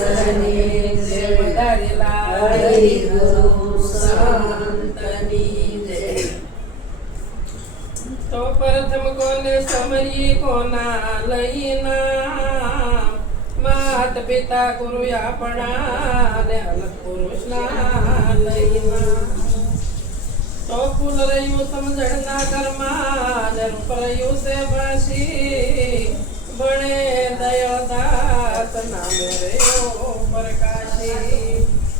દાસને જય વધારેલા હરિ ગુરુ સંતની જય। તો પ્રથમ કોને સમરી કોના લઈના માત પિતા ગુરુ આપણા ને અલગ પુરુષના લઈના। તો ફૂલ રહ્યું સમજણના ઘરમાં ને રૂપ રહ્યું છે ભાષી ભણે દયાદાસ નામે રહ્યો પ્રકાશી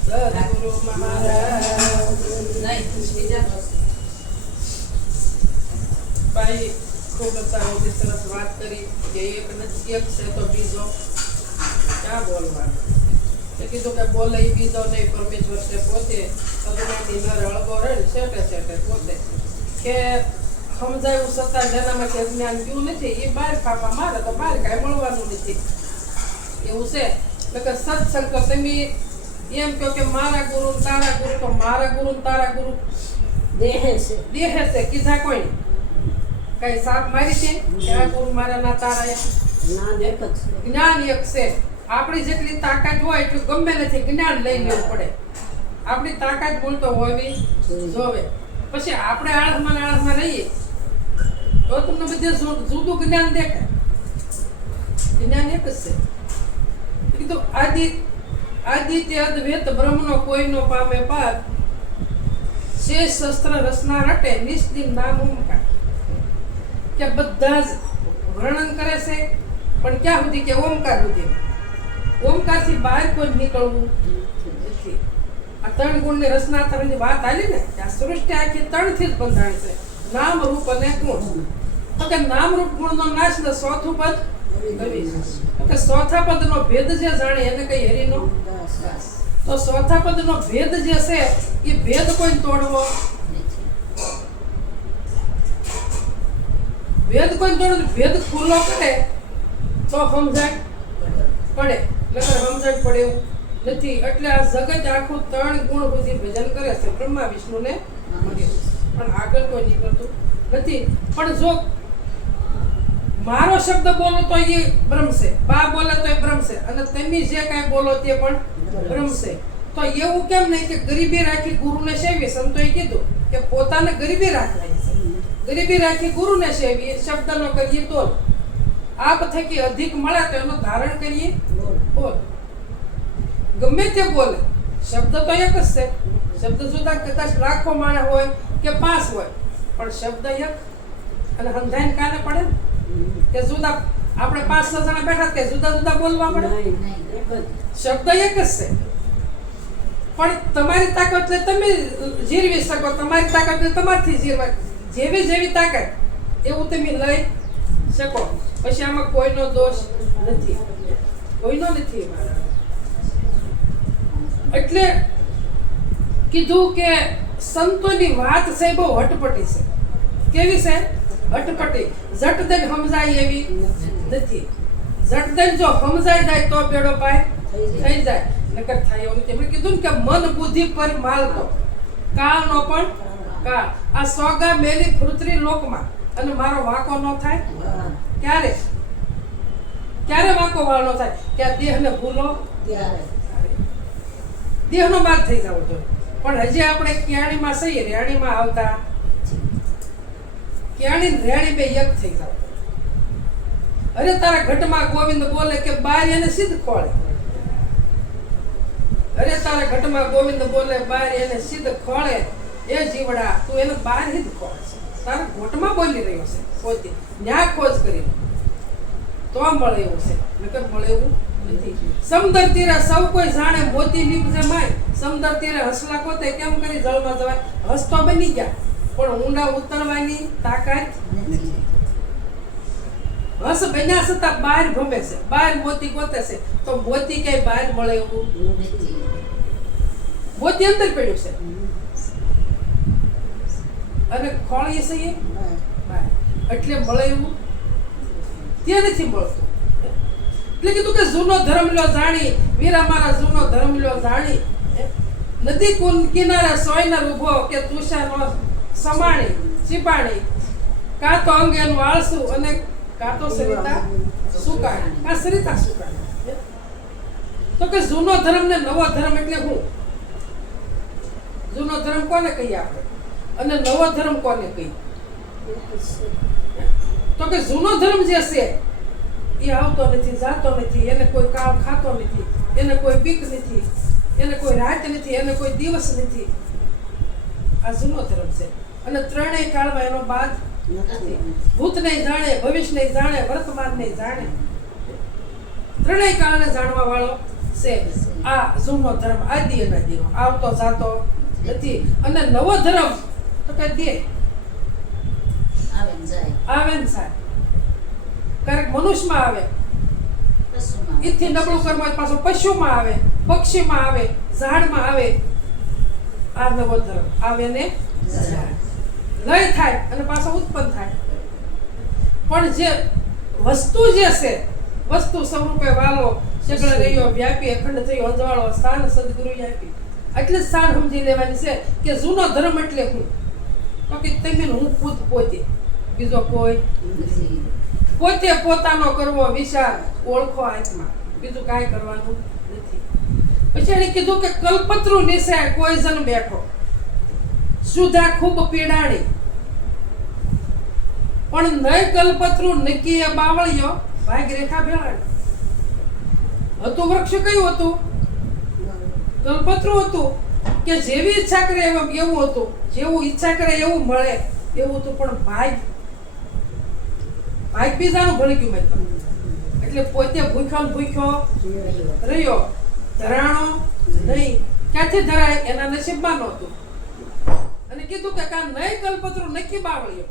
સદગુરુ મહારાજ। ભાઈ ખૂબ સારી સરસ વાત કરી કે એક નથી એક છે તો બીજો ક્યાં બોલવાનું કીધું કે બોલે બીજો નહીં પરમેશ્વર છે પોતે અજ્ઞાની નર અળગો રહે સેટે સેટે પોતે કે સમજાયું છતાં જેનામાં કે જ્ઞાન ગયું નથી એ બહાર ફાફા મારે તો બહાર કાંઈ મળવાનું નથી એવું છે એટલે સત્સંગ તો તમે એમ કહો કે મારા ગુરુ તારા ગુરુ તો મારા ગુરુ તારા ગુરુ દેહે છે કીધા કોઈ કઈ સાપ મારી છે કે આ ગુરુ મારા ના તારા જ્ઞાન એક છે। આપણી જેટલી તાકાત હોય એટલું ગમે નથી જ્ઞાન લઈ લેવું પડે। આપણી તાકાત બોલતો હોવી જોવે। પછી આપણે આળસમાં રહીએ તો તમને બધે જુદું જ્ઞાન દેખાય। જ્ઞાન એક જ છે કીધું આદિત્ય અદ્વૈત બ્રહ્મનો કોઈનો પામે પાર શેષ શસ્ત્ર રસના રટે નિષ્દિન નામ ઓમકાર કે બધા જ વર્ણન કરે છે પણ ક્યાં સુધી કે ઓમકાર સુધી। ઓમકારથી બહાર કોઈ નીકળવું નથી। આ ત્રણ ગુણની રચના થવાની વાત આલી ને આ સૃષ્ટિ આખી ત્રણથી જ બંધાણ છે નામ રૂપ અને ગુણ। તો કે નામ રૂપ ગુણનો નાશ ને ચોથું પદ તો કે ચોથા પદનો ભેદ જે જાણે એને કઈ હરિનો દાસ। તો ચોથા પદનો ભેદ જે છે એ ભેદ કોઈ તોડવો ભેદ કોઈ તોડવો ભેદ ખુલ્લો કરે તો સમજાય પડે નકર સમજણ પડે એવું નથી। એટલે આ જગત આખું ત્રણ ગુણ સુધી ભજન કરે છે બ્રહ્મા વિષ્ણુ ને પણ આગળ કોઈ નીકળતું નથી। પણ જો મારો શબ્દ બોલો તો એ બ્રહ્મ છે બા બોલે તો એ બ્રહ્મ છે અને તમે જે કાંઈ બોલો તે પણ બ્રહ્મ છે। તો એવું કેમ નહીં કે ગરીબી રાખી ગુરુને સેવી સંતોએ કીધું કે પોતાને ગરીબી રાખવાની છે ગરીબી રાખી ગુરુને સેવી શબ્દ નો કરીએ તો આપ થકી અધિક મળે તો એનું ધારણ કરીએ બોલ ગમે તે બોલે શબ્દ તો એક જ છે। શબ્દ જુદા કદાચ લાખો માણસ હોય કે 5 હોય પણ શબ્દ એક અને હંધાઈને કાને પડે કે જુદા આપણે 5-6 જણા બેઠા કે જુદા જુદા બોલવા પડે શબ્દ એક જ છે। પણ તમારી તાકાત એટલે તમે જીરવી શકો તમારી તાકાત એટલે તમારથી જીરવાય જેવી જેવી તાકાત એવું તમે લઈ શકો। પછી આમાં કોઈનો દોષ નથી કોઈનો નથી। એટલે કીધું કે સંતોની વાત છે બહુ હટપટી છે કેવી છે હટપટી ઝટદન સમજાય એવી નથી। ઝટદન જો સમજાઈ જાય તો બેડો પાય થઈ જાય નકર થાય એવું નથી। એમણે કીધું ને કે મન બુદ્ધિ પર માલતો કાળનો પણ કાળ આ સોગા મેલી પૃથ્વી લોકમાં અને મારો વાંકો ન થાય ક્યારે ક્યારે વાંકો વાળો થાય કે આ દેહને ભૂલો ત્યારે દેહનો માર્ગ થઈ જવો જોઈએ। પણ હજી આપણે ક્યાણીમાં સહી રેણીમાં આવતા ક્યાણી રેણી બે એક થઈ જાવ। અરે તારા ઘટમાં ગોવિંદ બોલે કે બાર એને સિદ્ધ ખોળે અરે તારા ઘટમાં ગોવિંદ બોલે બાર એને સિદ્ધ ખોળે એ જીવડા તું એને બાર જ ખોળે તારા ઘોટમાં બોલી રહ્યો છે પોતે ન્યા ખોજ કરી તો મળે એવું છે નકર મળે એવું નથી। સમદર તીરે સૌ કોઈ જાણે મોતી નીપજે માય સમદર તીરે હસલા કોતે કેમ કરી જળમાં જવાય હસતો બની ગયા પણ ઊંડા ઉતરવાની તાકાત નથી। હસ બન્યા છતાં બહાર ભમે છે બહાર મોતી ગોતે છે તો મોતી કઈ બહાર મળે એવું નથી। મોતી અંદર પડ્યું છે અને ખોળીએ છે એ બહાર એટલે મળે એવું તે નથી મળતું। એટલે કીધું કે જૂનો ધર્મ લો જાણી વીરા મારા જૂનો ધર્મ લો જાણી નદી કિનારે સોયનર ઉભો કે તુષાનો સમાણી ચીપાણી કાં તો અંગેનું આળસું અને કાં તો સરિતા સુકાણી કાં સરિતા સુકાણી તો કે જૂનો ધર્મ ને નવો ધર્મ એટલે શું? જૂનો ધર્મ કોને કહીએ આપણે અને નવો ધર્મ કોને કહીએ? તો કે જૂનો ધર્મ જે છે એ આવતો નથી, જાતો નથી, એને કોઈ કાળ ખાતો નથી, એને કોઈ બીક નથી, એને કોઈ રાત નથી, એને કોઈ દિવસ નથી. આ જૂનો ધર્મ છે. અને ત્રણેય કાળમાં એનો બાદ નથી. ભૂત નહીં જાણે, ભવિષ્ય નહીં જાણે, વર્તમાન નહીં જાણે, ત્રણેય કાળને જાણવા વાળો છે આ જૂનો ધર્મ. આદિ અનાદિનો આવતો જાતો નથી. અને નવો ધર્મ તો કે દે આવે ને જાય. ક્યારેક મનુષ્યમાં આવે, ઈથી નબળું કર્મ હોય પાછો પશુમાં આવે, પક્ષીમાં આવે, ઝાડમાં આવે. આ નવો ધર્મ આવે ને લય થાય અને પાછો ઉત્પન્ન થાય. પણ જે વસ્તુ જે છે, વસ્તુ સ્વરૂપે વાલો સગળ રહ્યો, વ્યાપી, અખંડ થયો, અંજવાળો, સ્થાન સદગુરુ આપી. એટલે જ સ્થાન સમજી લેવાની છે કે જૂનો ધર્મ એટલે હું. તો કે તમે હું ખુદ પોતે, બીજો કોઈ નથી. પોતે પોતાનો કરવો વિચાર, ઓળખો આત્મા, બીજું કાંઈ કરવાનું નથી. પછી એને કીધું કે કલ્પતરુ નિશે કોઈ જન બેઠો, સુધા ખૂબ પીડાણી, પણ નય કલ્પતરુ નક્કી બાવળિયો ભાગ રેખા ભેળાણી. હતું વૃક્ષ કયું હતું? કલ્પતરુ હતું કે જેવી ઈચ્છા કરે એવું હતું, જેવું ઈચ્છા કરે એવું મળે એવું હતું. પણ ભાગ બીજાનું ભળી ગયું મેં. એટલે પોતે ભૂખ્યો રહ્યો, ધરાણો નહીં. ક્યાંથી ધરાય? એના નસીબમાં નહોતું. અને કીધું કે કા નહીં કલ્પતરુ નક્કી બાવળિયો.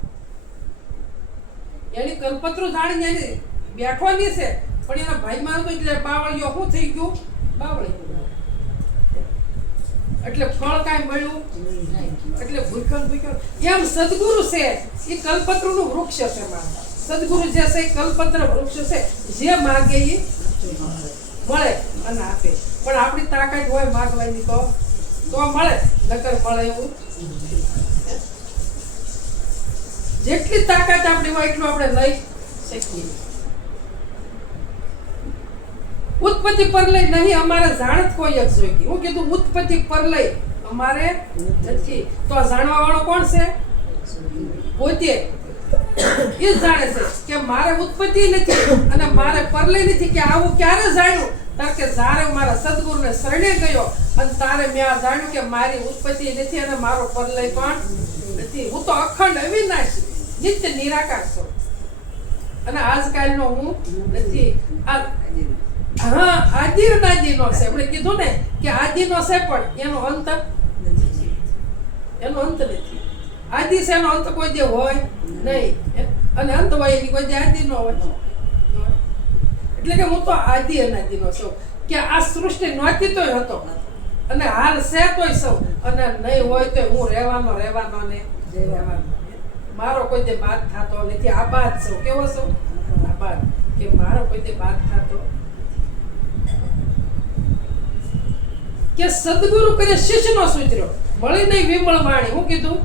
એની કલ્પતરુ જાણીને એની બેઠવાની છે, પણ એના ભાઈમાં નહોતું. એટલે બાવળિયો શું થઈ ગયું? બાવળિયો. એટલે ફળ કાંઈ મળ્યું એટલે ભૂખ્યો. એમ સદગુરુ છે એ કલ્પતરુનું વૃક્ષ છે. મારા સદગુરુ જે છે એ કલ્પતરુ વૃક્ષ છે. જે માગે એ મળે અને આપે. પણ આપણી તાકાત હોય માગવાની તો મળે, નકર મળે એવું. જેટલી તાકાત આપણી હોય એટલું આપણે લઈ શકીએ. ઉત્પત્તિ પરલય નહીં અમારે જાણત કોઈ જ જોઈ. હું કીધું ઉત્પત્તિ પરલય અમારે નથી. તો જાણવા વાળો કોણ છે? પોતે. એ જાણે છે કે મારે ઉત્પત્તિ નથી અને મારે પરલય નથી. કે આવું ક્યારે જાણ્યું? કારણ કે જ્યારે મારા સદગુરુને શરણે ગયો અને તારે મેં આ જાણ્યું કે મારી ઉત્પત્તિ નથી અને મારો પરલય પણ નથી. હું તો અખંડ અવિનાશી નિત્ય નિરાકાર છું અને આજકાલનો હું નથી. હા, આદિ અનાદિનો છે. આપણે કીધું ને કે આદિનો છે પણ એનો અંત નથી. આદિ છે, એનો અંત કોઈ દે હોય નહીં. અને અંત હોય એની કોઈ દે આદિ ન હોય. એટલે કે હું તો આદિ અનાદિનો છું. કે આ સૃષ્ટિ નહોતી તોય હતો અને હાલ છે તોય સૌ, અને નહીં હોય તો હું રહેવાનો ને રહેવાનો. મારો કોઈ દે બાદ થતો નથી. આબાદ છું. કેવો છું? આબાદ. કે મારો કોઈ દે બાદ થતો. કે સદગુરુ કરે શિષ્યનો સુધર્યો, મળી નહીં વિમળ વાણી. હું કીધું?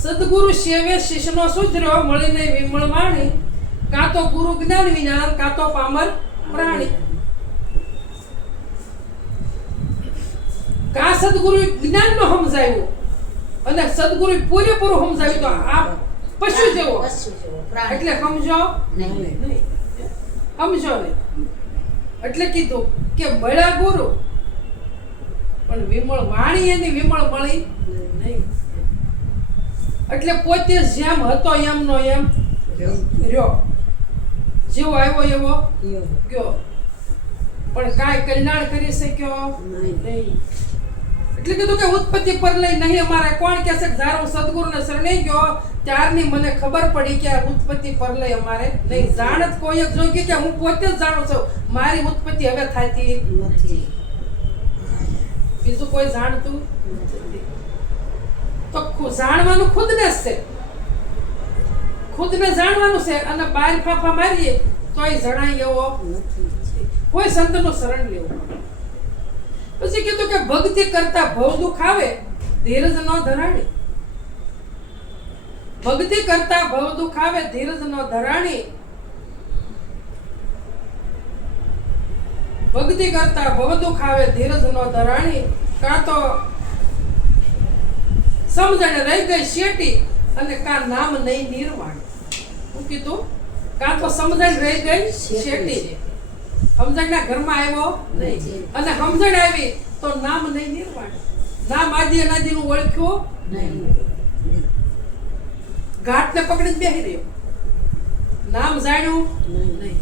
સદગુરુ સેવે શિષ્યનો સુધર્યો, મળી નહીં વિમળ વાણી. કાં તો ગુરુ જ્ઞાન વિજ્ઞાન, કાં તો પામર પ્રાણી. કાં સદગુરુ જ્ઞાન નો સમજાયું અને સદગુરુ પૂરેપૂરું સમજાવ્યું તો આ પશુ જેવો. એટલે સમજો નહીં. એટલે કીધું કે મળ્યા ગુરુ પણ વિમળ વાણી એની વિમળ મળી નહીં. એટલે પોતે જેમ હતો એમનો એમ રહ્યો, જેવો આવ્યો એવો ગયો, પણ કાંઈ કલ્યાણ કરી શક્યો નહીં. એટલે કીધું કે ઉત્પત્તિ પર લઈ નહીં અમારે. કોણ કહે છે? જ્યારે હું સદગુરુને શરણે ગયો ત્યારની મને ખબર પડી કે ઉત્પત્તિ પર લઈ અમારે નહીં. જાણત કોઈ જ જોઈ કે હું પોતે જ જાણું છું મારી ઉત્પત્તિ હવે થતી નથી. બીજું કોઈ જાણતું નથી. તો જાણવાનું ખુદને જ છે, ખુદને જાણવાનું છે. અને બહાર ફાફા મારીએ તોય જણાય એવો નથી. કોઈ સંતનું શરણ લેવું. પછી કીધું કે ભક્તિ કરતા ભવ દુઃખ આવે ધીરજ ન ધરાણી. ભક્તિ કરતા ભવ દુઃખ આવે ધીરજ ન ધરાણી. ભક્તિ કરતા ભવદુખ આવે ધીરજ નો ધરાણી, કાં તો સમજણ રહી ગઈ શેટી અને કાં નામ નહીં નિર્વાણ. શું કીધું? કાં તો સમજણ રહી ગઈ શેટી, સમજણના ઘરમાં આવ્યો નહીં, અને સમજણ આવી તો નામ નહીં નિર્વાણ. નામ આદિ અનાદિનું ઓળખ્યું નહીં, ઘાટને પકડીને બેસી રહ્યો. નામ જાણ્યું નહીં,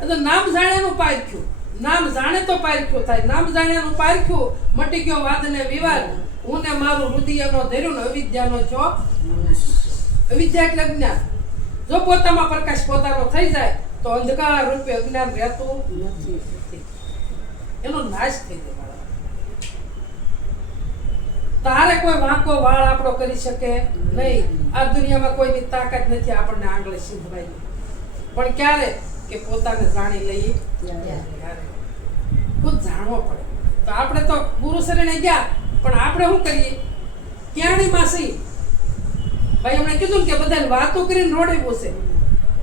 એટલે નામ જાણ્યાનું પારખ્યું. નામ જાણે તો પારખ્યું થાય, નામ જાણ્યાનું પારખ્યું. મટી ગયો વાદ ને વિવાદ, હું ને મારું હૃદયનો ધર્યું ને અવિદ્યાનો છો. અવિદ્યા એટલે અજ્ઞાન. જો પોતામાં પ્રકાશ પોતાનો થઈ જાય તો અંધકાર રૂપે અજ્ઞાન રહેતું નથી, એનો નાશ થઈ જાય. તારે કોઈ વાંકો વાળ આપણો કરી શકે નહીં. આ દુનિયામાં કોઈની તાકાત નથી આપણને આંગળે સીધવાની. પણ ક્યારે? કે પોતાને જાણી લઈએ ત્યારે. ખુદ જાણવો પડે. તો આપણે તો ગુરુ શરણે ગયા, પણ આપણે શું કરીએ? ક્યાંની માં સહી ભાઈ એમણે કીધું કે બધાને વાતો કરીને રોડે પૂછે,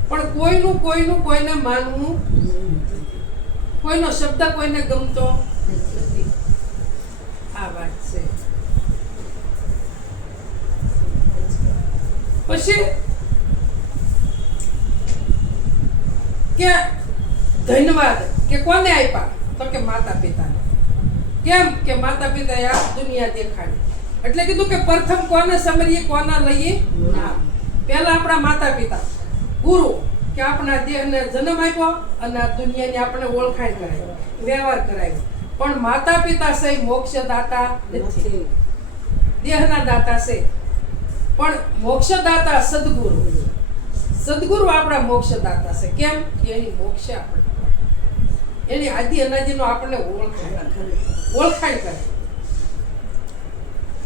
પણ કોઈનું કોઈને માનવું, કોઈનો શબ્દ કોઈને ગમતો નથી. આ વાત છે. પછી કે ધન્યવાદ કે કોને આપ્યા? તો કે માતા પિતાને. કેમ? કે માતા પિતાએ આ દુનિયા દેખાડી. એટલે કીધું કે પ્રથમ કોને સમરીએ, કોના લઈએ? નામ. પહેલા આપણા માતા પિતા. ગુરુ કે આપણા દેહને જન્મ આપ્યો અને આ દુનિયાની આપણે ઓળખાણ કરાવી, વ્યવહાર કરાવ્યો. પણ માતા પિતા છે મોક્ષ દાતા નથી, દેહના દાતા છે. પણ મોક્ષદાતા સદગુરુ. સદગુરુ આપણા મોક્ષદાતા છે. કેમ? કે એની મોક્ષ આપણે, એની આદિ અનાદિનો આપણને ઓળખાણ કરે.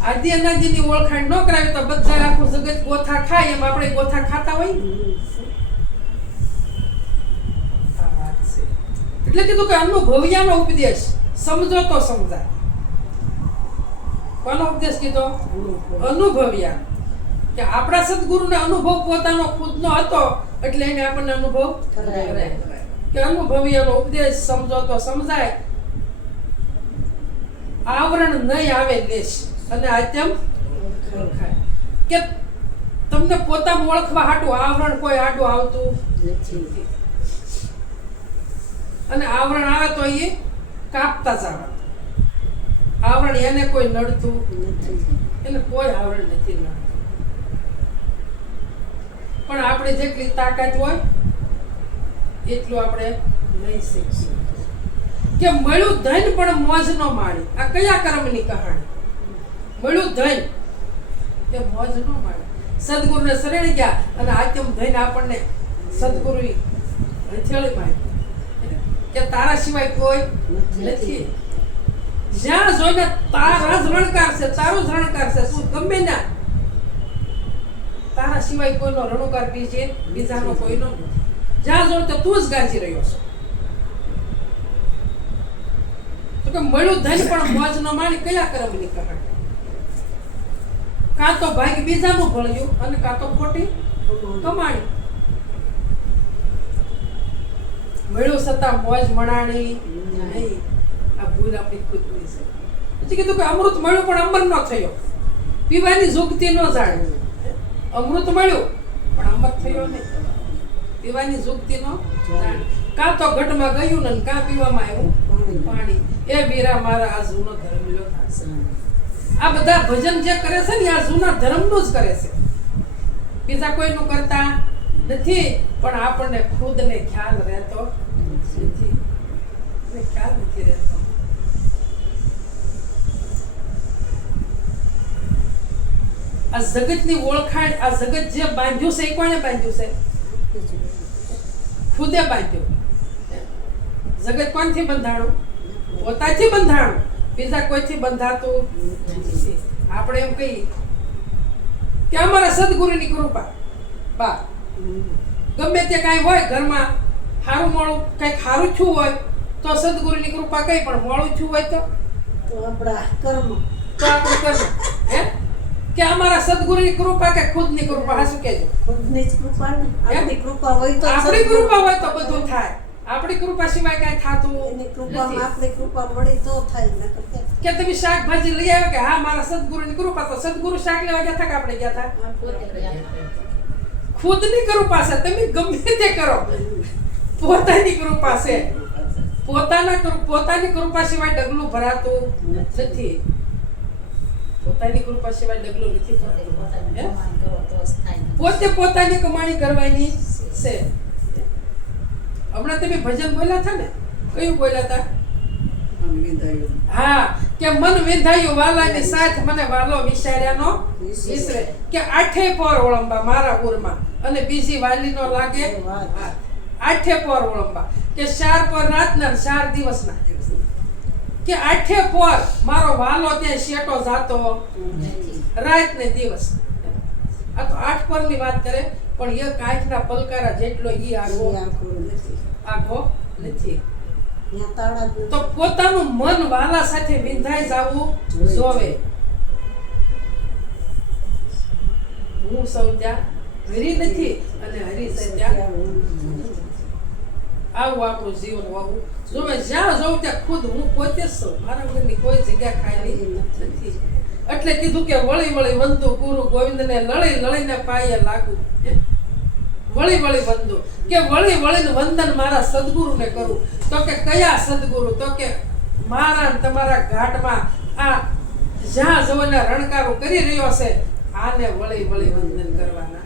આદિ અનાદિની ઓળખાણ ન કરાવી તો બધા આખું જગત ગોથા ખાય એમ આપણે ગોથા ખાતા હોય. આ વાત છે. એટલે કીધું કે અનુભવ્યાનો ઉપદેશ સમજો તો સમજાય. કોનો ઉપદેશ કીધો? અનુભવ્યા. કે આપણા સદગુરુને અનુભવ પોતાનો ખુદનો હતો એટલે એને આપણને અનુભવ કરાય. કે અનુભવીનો ઉપદેશ સમજો તો સમજાય. આવરણ નહીં આવે લેશ અને આત્મ ઓળખાય. કે તમને પોતામાં ઓળખવા હાટું આવરણ કોઈ આડું આવતું નથી, અને આવરણ આવે તો એ કાપતા જવાનું. આવરણ એને કોઈ નડતું નથી, એને કોઈ આવરણ નથી નડતું. પણ આપણે જેટલી તાકાત હોય એટલું આપણે લઈ શકીએ. કે મળ્યું ધન પણ મોજ ન માણી. આ કયા કર્મની કહાણી? મળ્યું ધન કે મોજ ન માણી. સદગુરુને શરણે ગયા અને આત્મ ધન આપણને સદગુરુ હથેળી મારી કે તારા સિવાય કોઈ નથી. જ્યાં જોઈને તારા જ રણકાર છે, તારું જ રણકાર છે. તું ગમે ના, તારા સિવાય કોઈનો રણુકાર બીજાનો કોઈનો નથી. જ્યાં જોડે તો તું જ ગાજી રહ્યો છો. તો કે મળ્યું ધન પણ મોજ ન માણી કયા કર્મની કહાણી? કાં તો ભાગ્ય બીજાનું ભળ્યું અને કાં તો ખોટી કમાણી. મળ્યું છતાં મોજ મણાણી નહીં. આ ભૂલ આપણી ખુદની છે. પછી કીધું કે અમૃત મળ્યું પણ અમર ન થયો, પીવાની જુગતી ન જાણ્યું. અમૃત મળ્યું પણ અમર થયો નહીં, પીવાની જુગતી નો જાણ. કાં તો ઘટમાં ગયું ને કાં પીવામાં આવ્યું પાણી. એ વીરા મારા આ જૂનો ધર્મ લ્યો થશે. આ બધા ભજન જે કરે છે ને આ જૂના ધર્મનું જ કરે છે, બીજા કોઈનું કરતા નથી. પણ આપણને ખુદને ખ્યાલ રહેતો નથી, ખ્યાલ નથી રહેતો. આ જગતની ઓળખાણ, આ જગત જે બાંધ્યું છે એ કોણે બાંધ્યું છે? ખુદે બાંધ્યું. જગત કોણથી બંધાણું? પોતાથી બંધાણું, બીજા કોઈથી બંધાતું નથી. આપણે એમ કહીએ કે અમારા સદગુરુની કૃપા. બા ગમે તે કાંઈ હોય ઘરમાં, સારું મોડું કંઈક સારું થયું હોય તો સદગુરુની કૃપા કઈ, પણ મોડું થયું હોય તો આપણા કર્મ, તો આપણું કર્મ. હે કે અમારા સદગુરુની કૃપા કે ખુદની કૃપા? હા, શું કહેજો? ખુદની જ કૃપા ને. આપણી કૃપા હોય તો, આપણી કૃપા હોય તો બધું થાય. આપણી કૃપા સિવાય કાંઈ થાતું એની કૃપામાં નથી. આપણે કૃપા મળી તો થાય, નકર ક્યાં? કે તમે શાકભાજી લઈ આવ્યા કે હા મારા સદગુરુની કૃપા, તો સદગુરુ શાક લેવા ગયા હતા કે આપણે ગયા હતા? ખુદની કૃપા છે, તમે ગમે તે કરો, પોતાની કૃપા છે. પોતાની કૃપા સિવાય ડગલું ભરાતું નથી. પોતાની કૃપા સિવાય ડગલું નથી ભરાતું. હે? પોતે પોતાની કમાણી કરવાની છે. હમણાં તમે ભજન બોલ્યા હતા ને, કયું બોલ્યા હતા? હા, કે મન વિંધાયું વાલાની સાથ, મને વાલો વિચાર્યાનો વિસરે. કે આઠે પર ઓળંબા મારા ઉરમાં, અને બીજી વાલીનો લાગે હાથ. આઠે પર ઓળંબા, કે 4 પર રાતના 4 દિવસના, કે આઠે પર મારો વાલો ત્યાં શેટો જાતો રાત ને દિવસ. આ તો 8 પરની વાત કરે, પણ એક આંખના પલકારા જેટલો ઈ આખો નથી. ત્યાં તાળા જ તો પોતાનું મન વાલા સાથે વિંધાઈ જવું જોવે. હું સૌ ત્યાં હરી નથી, અને હરી છે ત્યાં આવું આપણું જીવન હોવું જોવે. જ્યાં જવું ત્યાં ખુદ હું પોતે જ છું, મારા વગરની કોઈ જગ્યા ખાલી નથી. એટલે કીધું કે વળી વળી વંદુ ગુરુ ગોવિંદને, લળી લળીને પાયે લાગુ. વળી વળી વંદુ, કે વળી વળીને વંદન મારા સદગુરુને કરું. તો કે કયા સદગુરુ? તો કે મારા ને તમારા ઘાટમાં આ જ્યાં જવાના રણકારો કરી રહ્યો છે, આને વળી વળી વંદન કરવાના.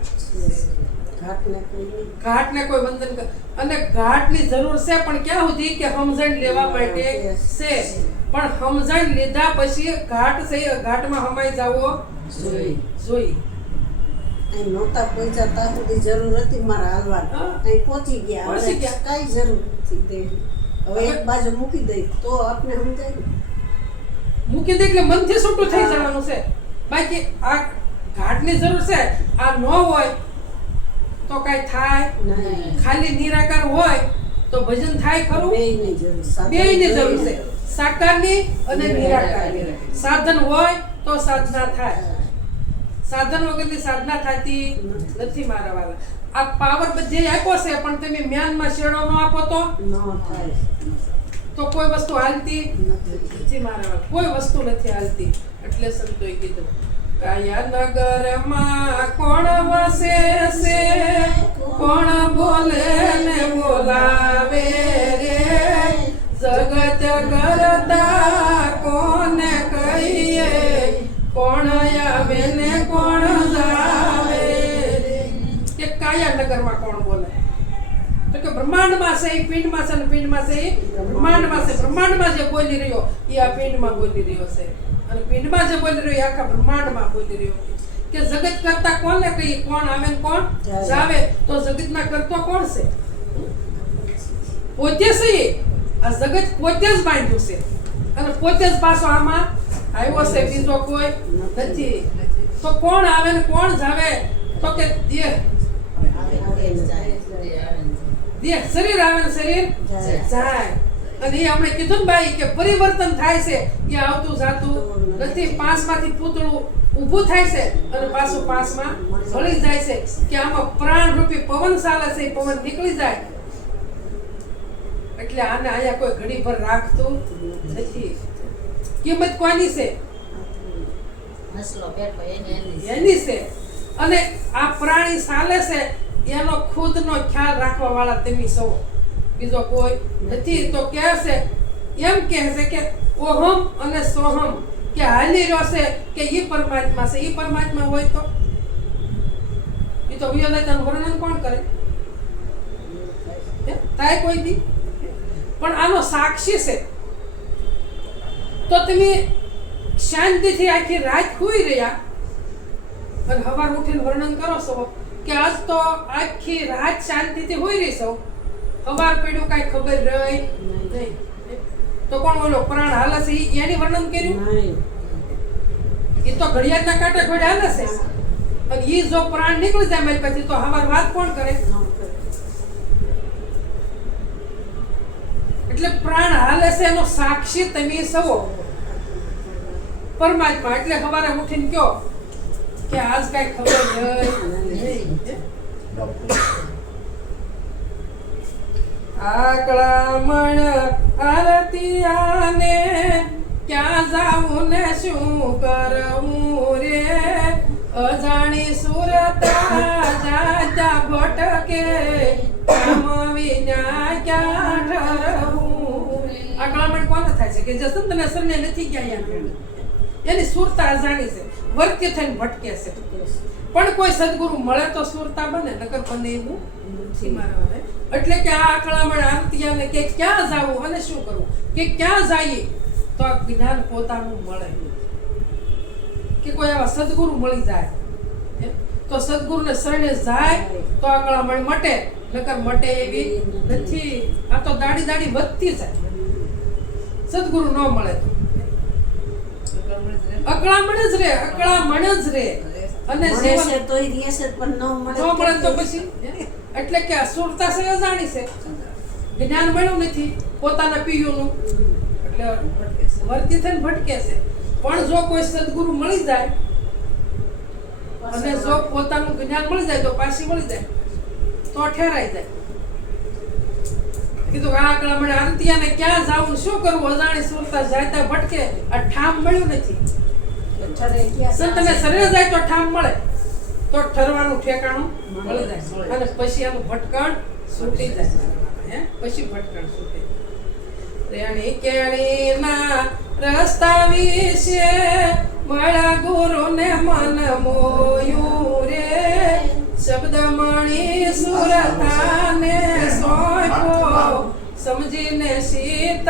ઘાટને કોઈ વંદન કર, અને ઘાટની જરૂર છે, પણ ક્યાં સુધી? કે સમજણ લેવા માટે છે. પણ સમજણ લીધા પછી ઘાટ છે, ઘાટમાં હમાઈ જવો જોઈ. અહીં નહોતા પહોંચ્યા ત્યાં સુધી જરૂર હતી મારા હાલવાની. અહીં પહોંચી ગયા, હવે કાંઈ જરૂર નથી તેની. હવે એક બાજુ મૂકી દઈ તો આપને સમજાય. મૂકી દે એટલે મનથી છૂટું થઈ જવાનું છે. બાકી આ ઘાટની જરૂર છે. આ ન હોય તો કાંઈ થાય નહીં. ખાલી નિરાકાર હોય તો ભજન થાય ખરું? બેયની જરૂર છે. સાકારની અને નિરાકારની. સાધન હોય તો સાધના થાય, સાધન વગરની સાધના થતી નથી મારા વાલા. આ પાવર બધે આપ્યો છે, પણ તમે મ્યાનમાં શેડો ન આપો તો કોઈ વસ્તુ હાલતી નથી મારા વાલા. કોઈ વસ્તુ નથી હાલતી. એટલે સંતોએ કીધું, કાયા નગરમાં કોણ વસે છે, કોણ બોલે ને બોલાવે રે, જગત કરતા કોને કહીએ, કોણ આવે ને કોણ જાવે. કે કાયા નગરમાં કોણ બોલે? તો કે બ્રહ્માંડમાં છે, પિંડમાં છે, ને પિંડમાં છે, બ્રહ્માંડમાં છે. બ્રહ્માંડમાં જે બોલી રહ્યો એ આ પિંડમાં બોલી રહ્યો છે, અને પિંડમાં જે બોલી રહ્યો એ આખા બ્રહ્માંડમાં બોલી રહ્યો. કે જગત કરતા કોને કહીએ, કોણ આવે ને કોણ જાવે? તો જગતના કરતો કોણ છે? પોતે છે. આ જગત પોતે જ બાંધ્યું છે, અને પોતે જ પાછો આમાં આવ્યો છે, બીજો કોઈ નથી. તો કોણ આવે ને કોણ જાવે? તો કે દેહ શરીર આવે ને શરીર જાય. અને એ આપણે કીધું ને ભાઈ, કે પરિવર્તન થાય છે, એ આવતું જાતું નથી. 5 માંથી પૂતળું ઊભું થાય છે, અને પાછું 5 માં ભળી જાય છે. કે આમાં પ્રાણ રૂપી પવન ચાલે છે, એ પવન નીકળી જાય. એટલે આને અહીંયા કોઈ ઘડી ભર રાખતું નથી. કિંમત કોની છે? એની છે. અને આ પ્રાણી ચાલે છે, એનો ખુદનો ખ્યાલ રાખવા વાળા તમે સૌ, બીજો કોઈ નથી. તો કહે છે, એમ કહે છે કે ઓહમ અને સોહમ, કે હાલી રહ્યો છે, કે ઈ પરમાત્મા છે. ઈ પરમાત્મા હોય તો એ તો વિયોદયતાનું વર્ણન કોણ કરે? થાય કોઈ દી? પણ આનો સાક્ષી છે. તો તમે શાંતિથી આખી રાત સૂઈ રહ્યા, અને સવાર ઉઠીને વર્ણન કરો છો કે આજ તો આખી રાત શાંતિથી સૂઈ રહી છો, સવાર પડ્યું કાંઈ ખબર રહી નહીં. તો કોણ બોલો પ્રાણ હાલે છે એની વર્ણન કર્યું? એ તો ઘડિયાળના કાંટે ઘોડે હાલે છે, અને એ જો પ્રાણ નીકળી જાય મારી પછી, તો સવાર વાત કોણ કરે? એટલે પ્રાણ હાલે છે એનો સાક્ષી તમે સૌ પરમાત્મા. એટલે સવારે ઉઠીને કયો કે આજ કઈ ખબર નહીં. આકળામણ આરતિયાને ક્યાં જાઉં ને શું કરવું રે અજાણી સુરતા જાતા ભટકે કામ વિના ક્યાં ઠરવું આકળામણ કોને થાય છે કે જે સંતને સરને નથી ગયા એની સુરતા અજાણી છે વર્કે થઈને ભટકે છે પણ કોઈ સદગુરુ મળે તો સુરતા બને નકર બને એવું નથી મારવાને એટલે કે આ આકળામણ આરતિયાને કે ક્યાં જાવું અને શું કરવું કે ક્યાં જઈએ તો આ જ્ઞાન પોતાનું મળે કે કોઈ આવા સદગુરુ મળી જાય તો સદગુરુને શરણે જાય તો આકળામણ મટે નકર મટે એવી નથી આ તો દાડી દાડી વધતી જાય સદગુરુ ન મળે તો અકળામણ જ રે અને રહેશે તોય રહેશે પણ ન મળે તો પછી એટલે કે સુરતા છે અજાણી છે જ્ઞાન મળ્યું નથી પોતાના પીયુનું એટલે વર્તી થઈને ભટકે છે પણ જો કોઈ સદગુરુ મળી જાય અને જો પોતાનું જ્ઞાન મળી જાય તો પાછી મળી જાય તો ઠેરાઈ જાય કીધું આ આકળામણ આરતિયાને ક્યાં જાવું શું કરવું અજાણી સુરતા જાયતા ભટકે આ ઠામ મળ્યું નથી સંતને શરીર જાય તો ઠામ મળે તો ઠરવાનું ઠેકાણું મળી જાય અને પછી આનું ભટકણ છૂટી જાય પછી ભટકણ છૂટે રેણી કેણીના રસ્તા વિશે મારા ગુરુને મન મોયું રે શબ્દ મણી સુરતાને સોંપો સમજીને શીત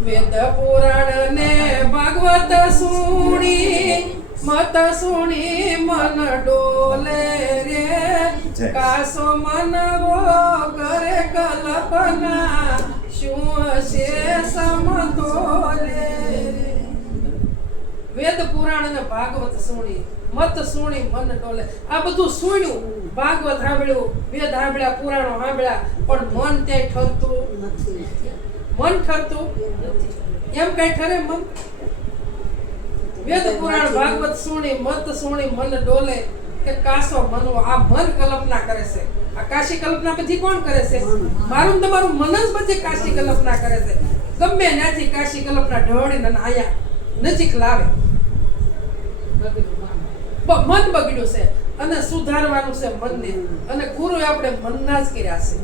વેદ પુરાણ ને ભાગવત સુણી મત સુણી મન ડોલે રે કાસો મનવો કરે કલ્પના શું હશે સમતોલે વેદ પુરાણ અને ભાગવત સુણી મત સુણી મન ડોલે આ બધું સુણ્યું ભાગવત સાંભળ્યું વેદ સાંભળ્યા પુરાણો સાંભળ્યા પણ મન ત્યાં ઠરતું નથી મન ઠરતું એમ કઈ ઠરે મન વેદ પુરાણ ભાગવત સુણી મત સુણી મન ડોલે કે કાસો મનવો આ મન કલ્પના કરે છે આ કાશી કલ્પના બધી કોણ કરે છે મારું તમારું મન જ બધી કાશી કલ્પના કરે છે ગમે ત્યાંથી કાશી કલ્પના ઢોળીને આયા નજીક લાવે મન બગડ્યું છે અને સુધારવાનું છે મનને અને ગુરુ આપણે મનના જ કર્યા છે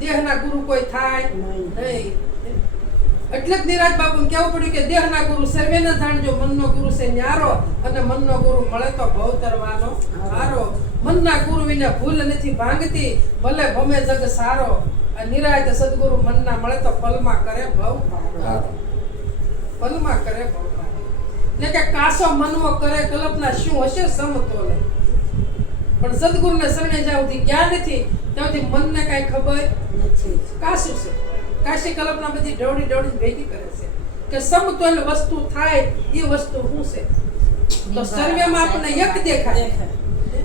દેહના ગુરુ કોઈ થાય નહીં એટલે જ નિરાજ બાપુ કેવું પડ્યું કે દેહના ગુરુ સર્વે ન જાણજો મનનો ગુરુ છે ન્યારો અને મનનો ગુરુ મળે તો ભવ તરવાનો હારો મનના ગુરુ વિના ભૂલ નથી ભાંગતી ભલે ભમે જગ સારો આ નિરાજ સદગુરુ મનના મળે તો પલમાં કરે ભવ પલમાં કરે ભવ એટલે કે કાસો મનવો કરે કલ્પના શું હશે સમતોલે પણ સદગુરુને શરણે જાવથી જ્ઞાન નથી ત્યાંથી મનને કઈ ખબર નથી કાશું છે કાશી કલ્પના બધી દોડી ભેગી કરે છે કે સમતોલ વસ્તુ થાય એ વસ્તુ શું છે તો સર્વેમાં આપણને એક દેખાય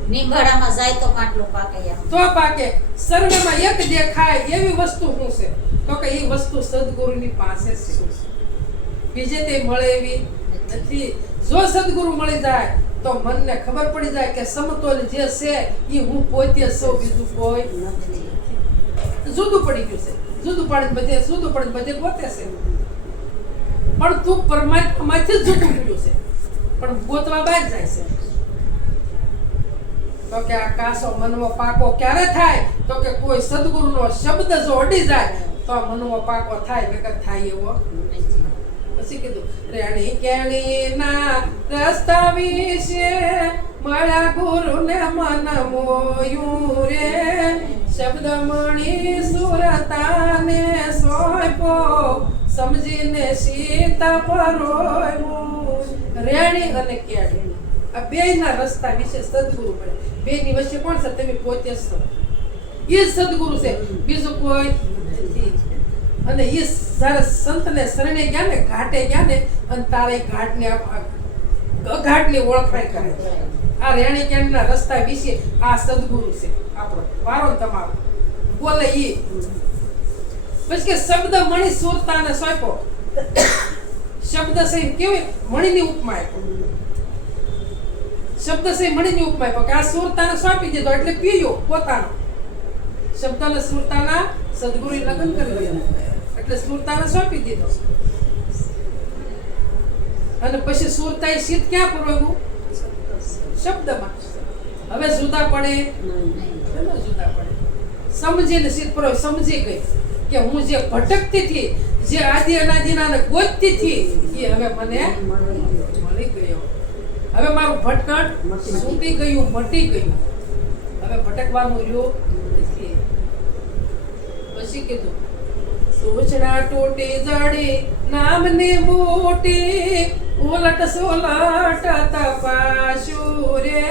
નિંબાડામાં જાય તો માટલું પાકે તો પાકે સર્વેમાં એક દેખાય એવી વસ્તુ શું છે તો કે એ વસ્તુ સદગુરુની પાસે છે બીજે તે મળે એવી નથી જો સદગુરુ મળી જાય તો મનને ખબર પડી જાય કે સમતોલ જે છે એ હું પોતે સૌ બીજું કોઈ નથી જુદું પડી ગયું છે જુદું પડી બધે પોતે છે પણ તું પરમાત્મામાંથી જ જુદું પડ્યું છે પણ ગોતવા બહાર જાય છે તો કે આ કાસો મનવો પાકો ક્યારે થાય તો કે કોઈ સદગુરુનો શબ્દ જો અડી જાય તો આ મનવો પાકો થાય નકર થાય એવો પછી કીધું રેણી કેણીના રસ્તા વિશે મારા ગુરુને મન મોયું રે શબ્દ મણી સુરતાને સોંપો સમજીને સીતા પરોયું રેણી અને કેણી આ બેયના રસ્તા વિશે સદગુરુ પડે બેની વચ્ચે કોણ છે તમે પોતે જ છો એ સદગુરુ છે બીજું કોઈ નથી અને એ જ્યારે સંતને શરણે ગયા ને ઘાટે ગયા ને અને તારે ઘાટની ઓળખાણ કરે આ રેણી કેણીના રસ્તા વિશે આ સદગુરુ છે આપણો વારો તમારો બોલે ઈ પછી કે શબ્દ મણી સુરતાને સોંપો શબ્દ છે કેવી મણીની ઉપમા શબ્દ છે મણીની ઉપમા આપ્યો કે આ સુરતાને સોંપી દીધો એટલે પીયો પોતાનો શબ્દને સુરતાના સદગુરુએ લગ્ન કરી દીધા એટલે સુરતાને સોંપી દીધો અને પછી સુરતાએ શીત ક્યાં પુરવ્યું શબ્દમાં હવે જુદા પડે શેમાં જુદા પડે સમજીને શીત પુરવ્યું સમજી ગઈ કે હું જે ભટકતી હતી જે આદિ અનાદિના ગોતતી હતી એ હવે મને મળી ગયો હવે મારું ભટકણ છૂટી ગયું મટી ગયું હવે ભટકવાનું રહ્યું નથી પછી કીધું સોચડા ટોટી જડી નામને મોટી ઉલટ સોલટ તપાસું રે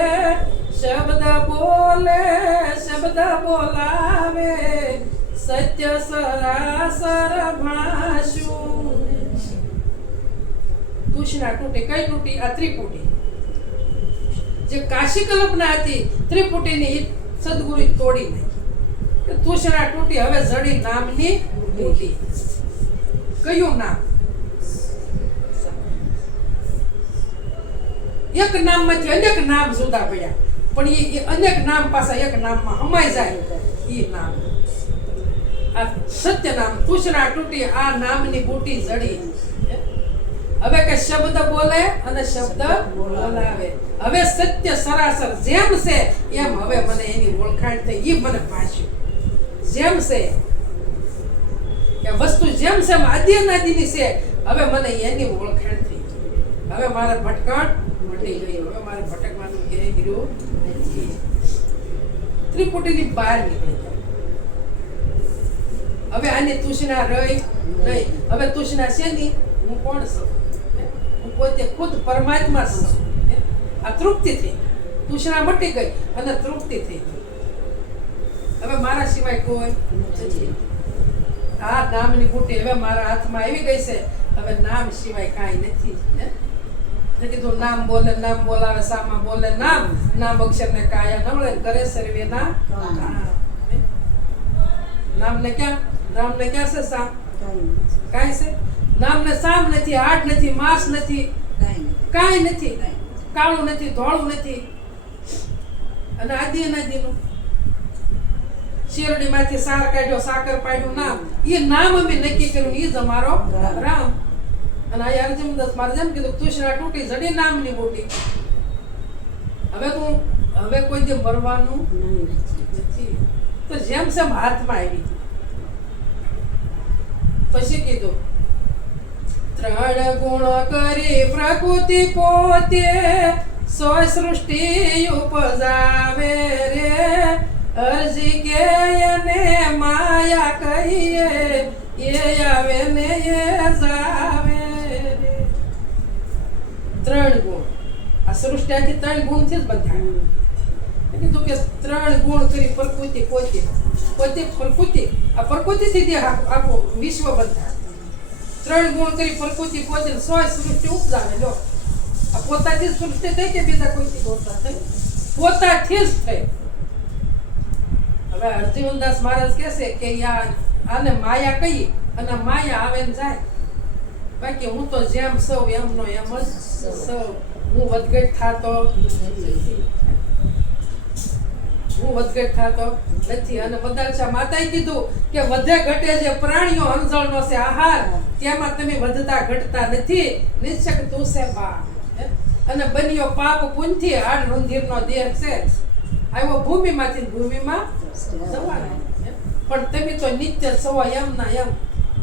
શબ્દ બોલાવે સત્ય સરાસર ભાષું તૃષ્ણા તૂટી કઈ તૂટી આ ત્રિપુટી જે કાશી કલ્પના હતી ત્રિપુટીની સદગુરુ તોડી નાખી તૃષ્ણા તૂટી હવે જડી નામની તૂટી કયું નામ એક નામમાંથી અનેક નામ જુદા પડ્યા પણ એ અનેક નામ પાછા એક નામમાં હમાઈ જાય એ નામ આ સત્ય નામ તૃષ્ણા તૂટી આ નામની બુટી જડી હવે કે શબ્દ બોલે અને શબ્દ બોલાવે હવે સત્ય સરાસર જેમ છે એમ હવે મને એની ઓળખાણ થઈ એ મને ભાષ્યું જેમ છે કે વસ્તુ જેમ છે આદિ અનાદિની છે હવે મને એની ઓળખાણ થઈ હવે મારે ભટકણ મટી ગઈ હવે મારે ભટકવાનું ક્યાંય ગયું નથી ત્રિપુટીની બહાર નીકળી ગયા હવે આની તૃષ્ણા રહી નહીં હવે તૃષ્ણા છે ની હું કોણ છું હું પોતે ખુદ પરમાત્મા છું આ તૃપ્તિ થઈ તૃષ્ણા મટી ગઈ અને તૃપ્તિ થઈ ગઈ હવે મારા સિવાય કોઈ નથી આ નામની બુટી હવે મારા હાથમાં આવી ગઈ છે હવે નામ સિવાય કાંઈ નથી કીધું નામ બોલે નામ બોલાવે સામા બોલે નામ અક્ષર ને કાયા નવળે કરે સર્વે ના નામને ક્યાં છે સામ કાંઈ છે નામને સામ નથી હાડ નથી માંસ નથી કાંઈ નથી કાળું નથી ધોળું નથી અને આદિ અનાદિનું શેરડીમાંથી સાર કાઢ્યો સાકર પાડ્યું નામ એ નામ અમે નક્કી કર્યું એ જ અમારો રામ અને આ અર્જુનદાસ મારે જેમ કીધું તૃષ્ણા તૂટી જડી નામની બુટી હવે કોઈ જે મરવાનું નથી તો જેમ સેમ હાથમાં આવી પછી કીધું ત્રણ ગુણ કરી પ્રકૃતિ પોતે સો સૃષ્ટિ ઉપજાવે રે અરજી કે એને માયા કહીએ એ આવે ને એ જાવે રે ત્રણ ગુણ આ સૃષ્ટિથી ત્રણ ગુણથી જ બંધાય કીધું કે ત્રણ ગુણ કરી પ્રકૃતિ પોતે પ્રકૃતિ આ પ્રકૃતિથી જે આખું વિશ્વ બંધાય ત્રણ ગુણ કરી પ્રકૃતિ પોતે સો સૃષ્ટિ ઉપજાવે લો આ પોતાથી સૃષ્ટિ થઈ કે બીજા કોઈથી પોતા થઈ પોતાથી જ થઈ હવે અર્જુનદાસ મહારાજ કહેશે કે આને માયા કહી અને માયા આવે ને જાય બાકી હું તો જેમ સૌ એમનો એમ જ સૌ હું વધઘટ થતો નથી અને બદાલશા માતાએ કીધું કે વધે ઘટે જે પ્રાણીઓ અંજળનો છે આહાર તેમાં તમે વધતા ઘટતા નથી નિશ્ચક તું છે બા અને બન્યો પાપ પુણ્યથી હાડ રુંધીરનો દેહ છે આવ્યો ભૂમિમાંથી ભૂમિમાં જવાનો પણ તમે તો નિત્ય સવો એમ ના એમ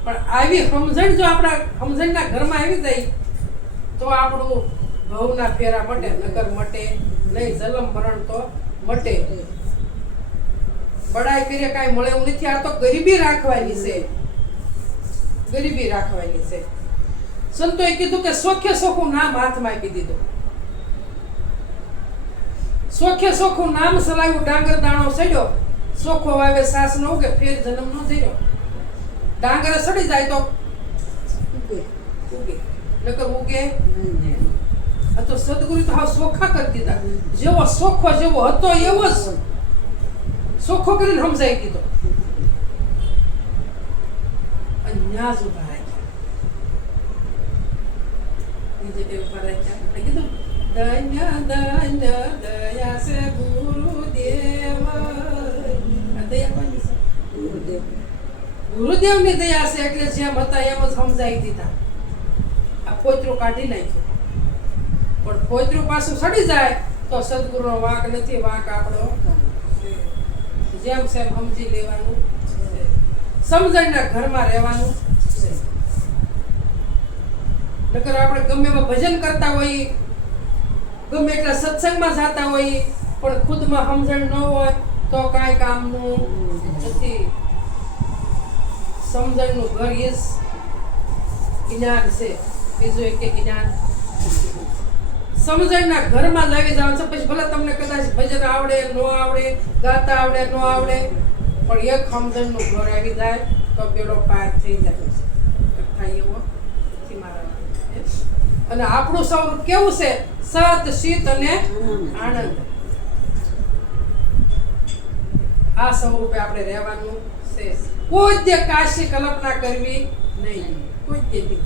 પણ આવી સમજણ જો આપણા સમજણના ઘરમાં આવી જાય તો આપણું ભવના ફેરા મટે નગર મટે નહીં જલમ મરણ તો મટે બડાઈ કરીએ કાંઈ મળે એવું નથી આ તો ગરીબી રાખવાની છે સંતોએ કીધું કે સોખે સોખું નામ હાથમાં આપી દીધું સોખે સોખું નામ સલાવ્યું ડાંગર દાણો સડ્યો સોખો વાવે સાસ ન ઉગે ફેર જન્મ ન થયો ડાંગર સડી જાય તો ઉગે નકર ઉગે આ તો સદગુરુ તો હાવ સોખા કરી દીધા જેવો સોખો જેવો હતો એવો જ સોખો કરીને સમજાઈ દીધો ન્યાજ ઉભા રાખ્યા બીજે બે ઉભા રાખ્યા કીધું ધન્ય ધન્ય દયા છે ગુરુદેવ. આ દયા કોની છે? ગુરુદેવ. ગુરુદેવની દયા છે એટલે જેમ હતા એમ જ સમજાવી દીધા. આ પોતરું કાઢી નાખ્યું, પણ પોતરું પાછું સડી જાય તો સદગુરુનો વાંક નથી, વાંક આપણો છે. જેમ સેમ સમજી લેવાનું છે. સમજણના ઘરમાં રહેવાનું છે. નકર આપણે ગમે એમાં ભજન કરતા હોઈએ, ગમે એટલા સત્સંગમાં જતા હોઈએ, પણ ખુદમાં સમજણ ન હોય તો કાંઈ કામનું નથી. સમજણનું ઘર એ જ જ્ઞાન છે, બીજું એક જ્ઞાન. સમજણના ઘરમાં જ આવી જવાનું છે. પછી ભલે તમને કદાચ ભજન આવડે ન આવડે, ગાતા આવડે ન આવડે, પણ એક સમજણનું ઘર આવી જાય તો પેલો પાર થઈ જાય છે. થાય એવો નથી મારા. અને આપણું સ્વરૂપ કેવું છે? સત, શીત અને આનંદ. આ સ્વરૂપે આપણે રહેવાનું છે. કોઈ જ કાશી કલ્પના કરવી નહીં, કોઈ જ નહીં.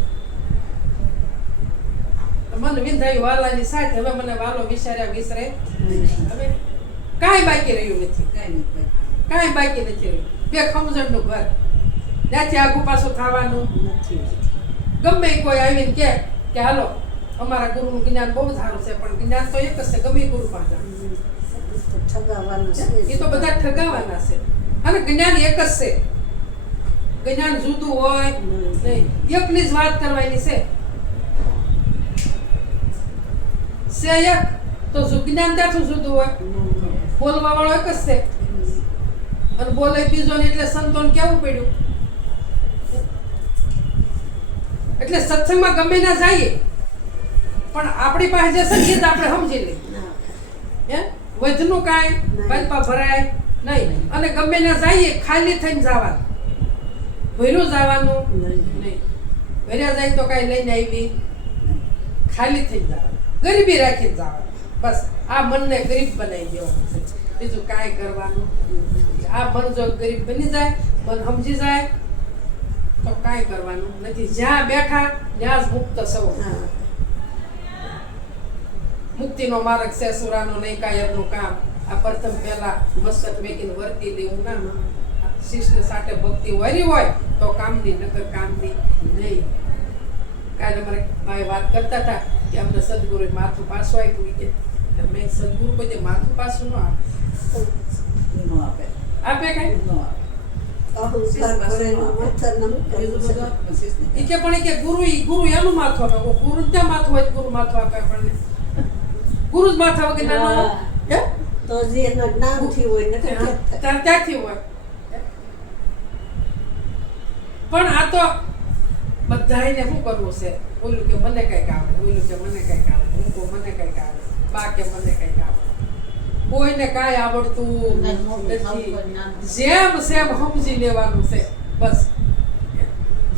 મન વિંધાયું વાલાની સાથે, હવે મને વાલો વિચાર્યા વિસરે હવે કાંઈ બાકી રહ્યું નથી, કાંઈ બાકી નથી રહ્યું. બે સમજણનું ઘર, ત્યાંથી આગું પાછું થવાનું નથી. ગમે કોઈ આવીને કે હાલો અમારા ગુરુનું જ્ઞાન બહુ સારું છે, પણ જ્ઞાન તો એક જ છે, ગમે ગુરુ પાસે ઠગાવવાનું એ તો બધા ઠગાવાના છે. અને જ્ઞાન એક જ છે, જ્ઞાન જુદું હોય નહીં. એકની જ વાત કરવાની છે. એક તો જ્ઞાન ત્યાંથી જુદું હોય. બોલવા વાળો એક જ છે, અને બોલે બીજો ને એટલે સંતોન કેવું પડ્યું. એટલે સત્સંગમાં ગમે ના જઈએ, પણ આપણી પાસે જે સંગીત આપણે સમજી લઈએ. હે વજનું કાંઈ બાજપા ભરાય નહીં. અને ગમે ના જઈએ ખાલી થઈને જવાનું, ભર્યું જવાનું નહીં. ભર્યા જાય તો કાંઈ લઈને આવી, ખાલી થઈને જવાનું, ગરીબી રાખીને જવાનું. બસ આ મનને ગરીબ બનાવી દેવાનું છે, બીજું કાંઈ કરવાનું. આ મન જો ગરીબ બની જાય, મન સમજી જાય તો કાંઈ કરવાનું નથી. જ્યાં બેઠા ત્યાં જ મુક્ત સૌ. મુક્તિનો માર્ગ છે સુરાનો નહીં કાયરનું કામ. આ પ્રથમ પહેલા મસ્તક મેકીને વર્તી દેવું ના. શિષ્ટ સાથે ભક્તિ વરી હોય તો કામની, નકર કામની નહીં. કાલે અમારે ભાઈ વાત કરતા હતા કે અમને સદગુરુએ માથું પાછું આપ્યું. કે મેં સદગુરુ કોઈ માથું પાછું ન આપે. આપે કઈ કે પણ કે ગુરુ એનું માથું આપે. ગુરુ ત્યાં માથું હોય, ગુરુ માથું આપે આપણને. ગુરુ જ માથા વગર નાનો હે તો જે એનો જ્ઞાનથી હોય ને ત્યાંથી હોય. પણ આ તો બધાને શું કરવું છે? ઓલું કે મને કંઈક આવડે, ઓલું કે મને કંઈક આવડે, હું કહું મને કંઈક આવડે, બા કે મને કંઈક આવડે. કોઈને કાંઈ આવડતું નથી. જેમ સેમ સમજી લેવાનું છે, બસ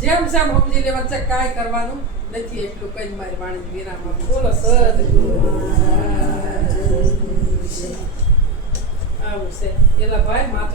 જેમ સેમ સમજી લેવાનું છે, કાંઈ કરવાનું નથી. એટલું કઈ મારી વાણી વિરામ આપું. બોલો સદગુરુ આવું છે. એલા ભાઈ માથું